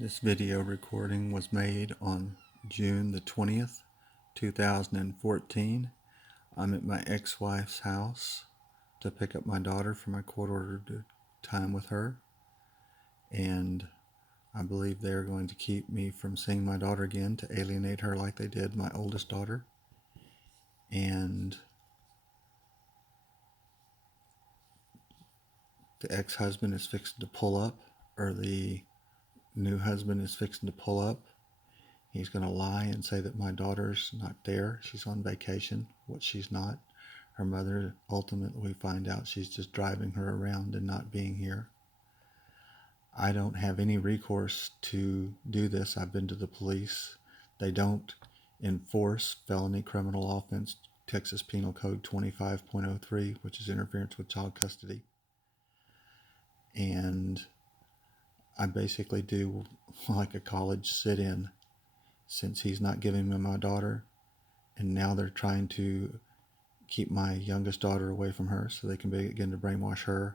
This video recording was made on June the 20th, 2014. I'm at my ex-wife's house to pick up my daughter for my court-ordered time with her. And I believe they're going to keep me from seeing my daughter again to alienate her like they did my oldest daughter. And the ex-husband is fixing to pull up, or the new husband is fixing to pull up. He's going to lie and say that my daughter's not there. She's on vacation, which she's not. Her mother, ultimately, we find out she's just driving her around and not being here. I don't have any recourse to do this. I've been to the police. They don't enforce felony criminal offense, Texas Penal Code 25.03, which is interference with child custody. And I basically do like a college sit-in, since he's not giving me my daughter, and now they're trying to keep my youngest daughter away from her so they can begin to brainwash her.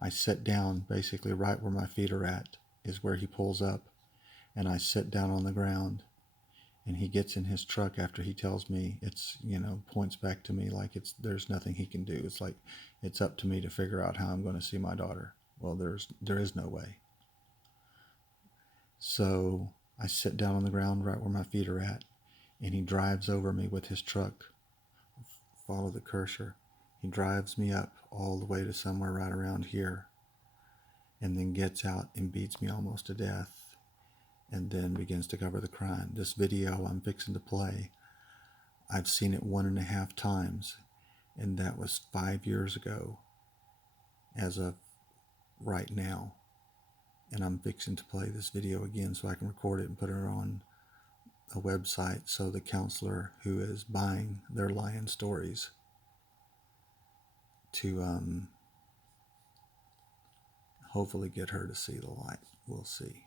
I sit down basically right where my feet are at is where he pulls up, and I sit down on the ground, and he gets in his truck after he tells me, points back to me like there's nothing he can do. It's like it's up to me to figure out how I'm going to see my daughter. Well, there is no way. So I sit down on the ground right where my feet are at, and he drives over me with his truck. Follow the cursor. He drives me up all the way to somewhere right around here, and then gets out and beats me almost to death, and then begins to cover the crime. This video I'm fixing to play, I've seen it 1.5 times, and that was 5 years ago as of right now. And I'm fixing to play this video again so I can record it and put it on a website so the counselor who is buying their lying stories to hopefully get her to see the light. We'll see.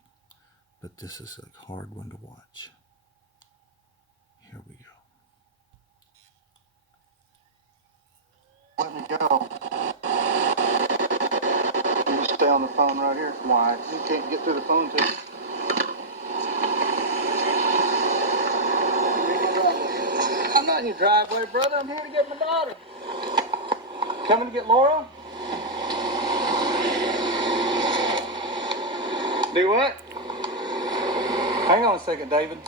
But this is a hard one to watch. Here we go. Let me go. You just stay on the phone right here. Why? You can't get through the phone to you. I'm not in your driveway, brother. I'm here to get my daughter. Coming to get Laura? Do what? Hang on a second, David.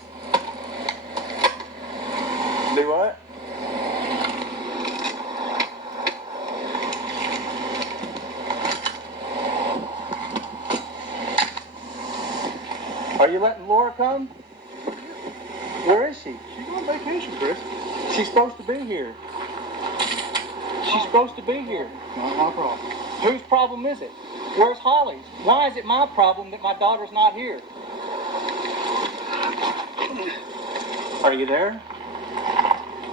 Do what? Are you letting Laura come? Where is she? She's on vacation, Chris. She's supposed to be here. She's supposed to be here. Not my problem. Whose problem is it? Where's Holly's? Why is it my problem that my daughter's not here? Are you there?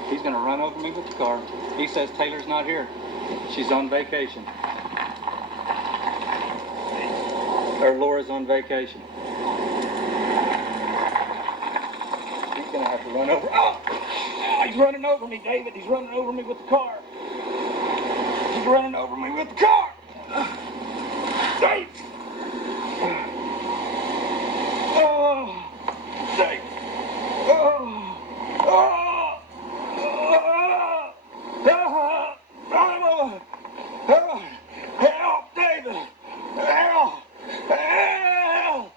He's going to run over me with the car. He says Taylor's not here. She's on vacation. Or Laura's on vacation. He's going to have to run over. Oh! He's running over me, David. He's running over me with the car. He's running over me with the car. Dave! Oh! Dave! Oh! Oh! Help, David! Help! Help!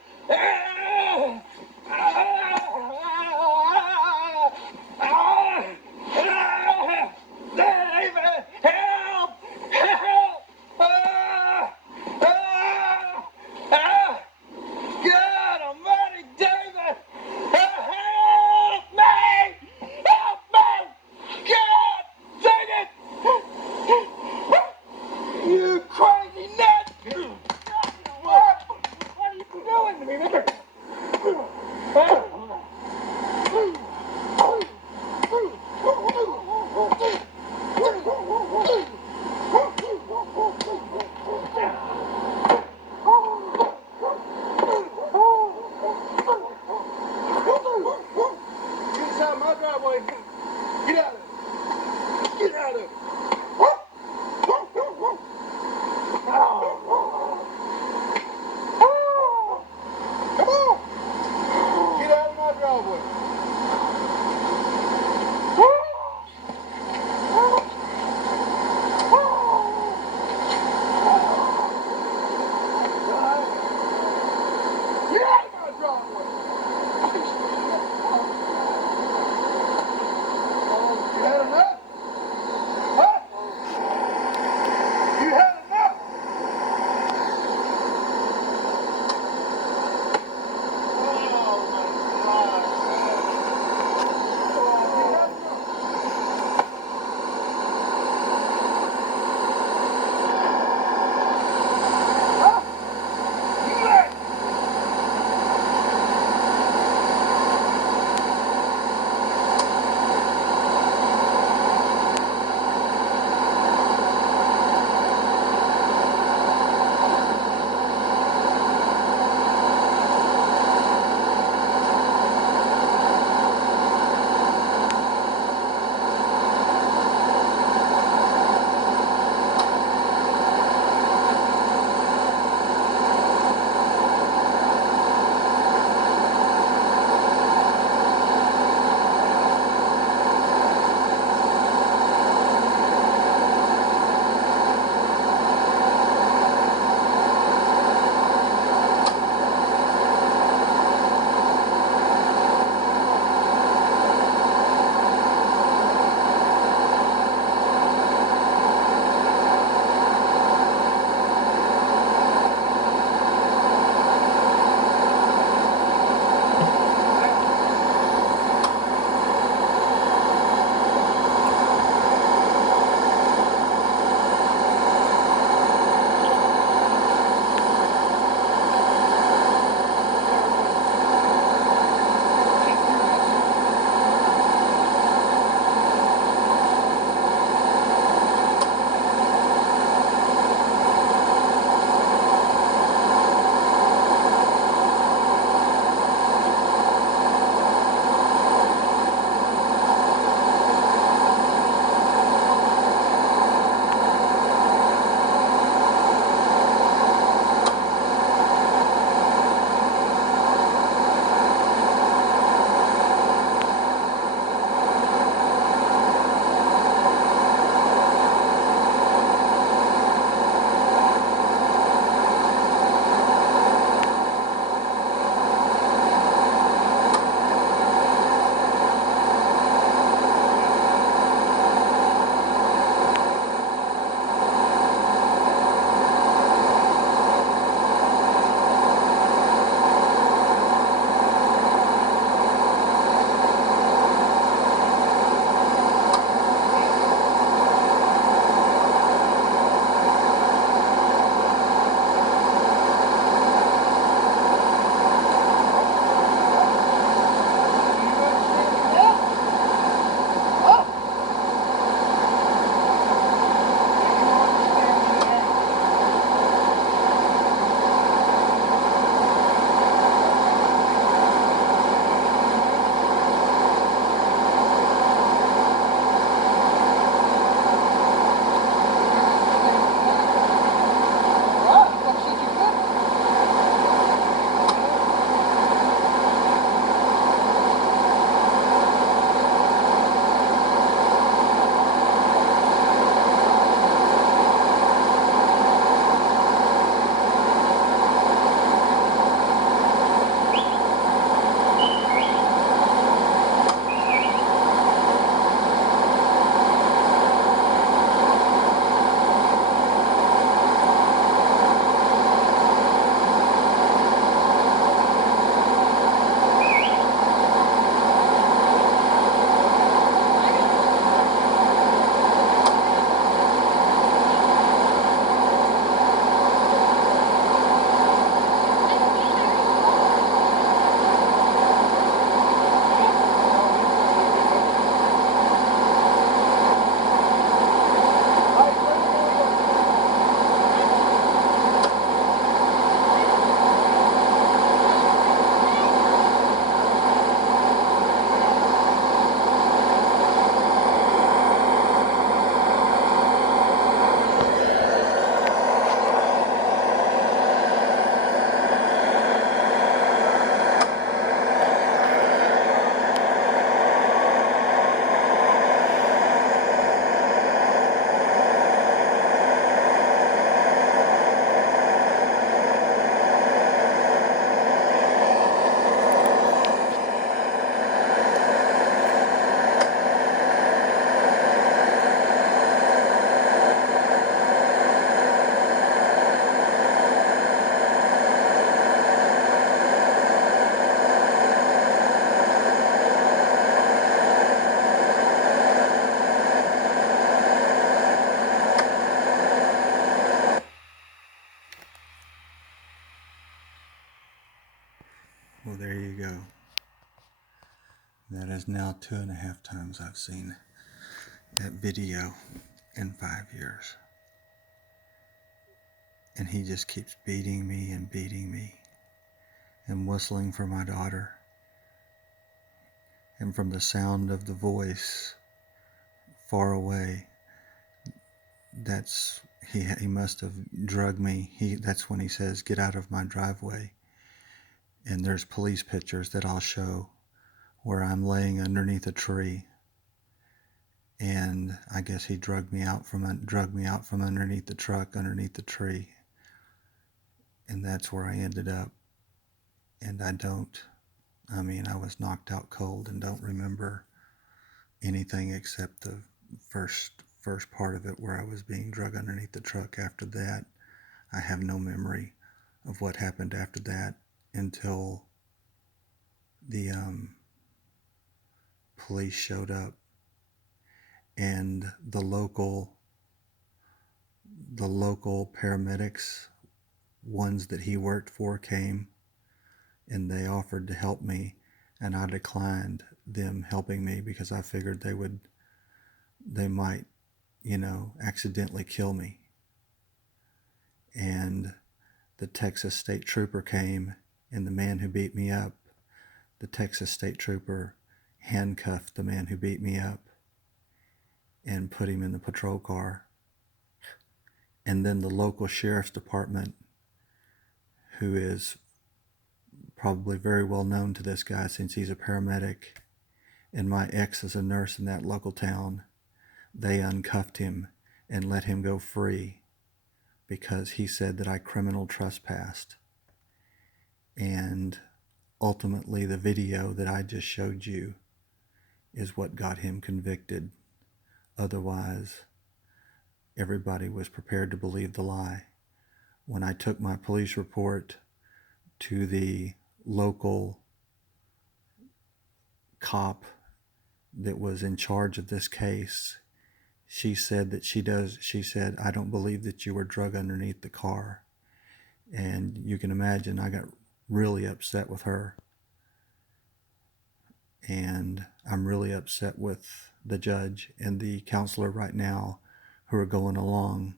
David! Help! Help! God almighty, David! Help me! Help me! God dang it! You crazy nut! What are you doing to me, Mr.? Get out of my driveway. Get out of it. Get out of it. Well, there you go. That is now 2.5 times I've seen that video in 5 years. And he just keeps beating me and whistling for my daughter. And from the sound of the voice far away, that's he must have drugged me. That's when he says, "Get out of my driveway." And there's police pictures that I'll show where I'm laying underneath a tree, and I guess he drugged me out from underneath the truck, underneath the tree, and that's where I ended up. And I was knocked out cold and don't remember anything except the first part of it where I was being drugged underneath the truck. After that, I have no memory of what happened after that until the police showed up, and the local paramedics, ones that he worked for, came and they offered to help me, and I declined them helping me because I figured they might, accidentally kill me. And the Texas State Trooper came, and the man who beat me up, the Texas State Trooper handcuffed the man who beat me up and put him in the patrol car. And then the local sheriff's department, who is probably very well known to this guy since he's a paramedic, and my ex is a nurse in that local town, they uncuffed him and let him go free because he said that I criminal trespassed. And ultimately, the video that I just showed you is what got him convicted. Otherwise, everybody was prepared to believe the lie. When I took my police report to the local cop that was in charge of this case, she said, "I don't believe that you were drugged underneath the car." And you can imagine I got really upset with her. And I'm really upset with the judge and the counselor right now, who are going along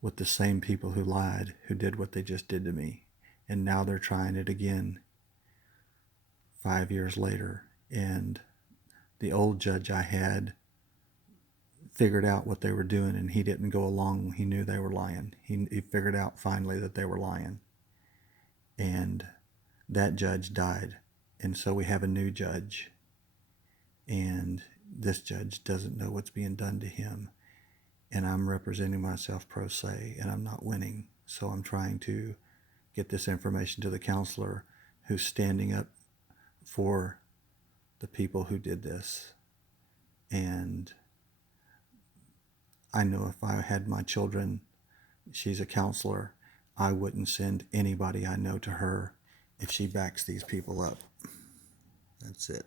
with the same people who lied, who did what they just did to me. And now they're trying it again 5 years later. And the old judge I had figured out what they were doing, and he didn't go along. He knew they were lying. He figured out finally that they were lying. And that judge died. And so we have a new judge. And this judge doesn't know what's being done to him. And I'm representing myself pro se, and I'm not winning. So I'm trying to get this information to the counselor who's standing up for the people who did this. And I know if I had my children, she's a counselor, I wouldn't send anybody I know to her if she backs these people up. That's it.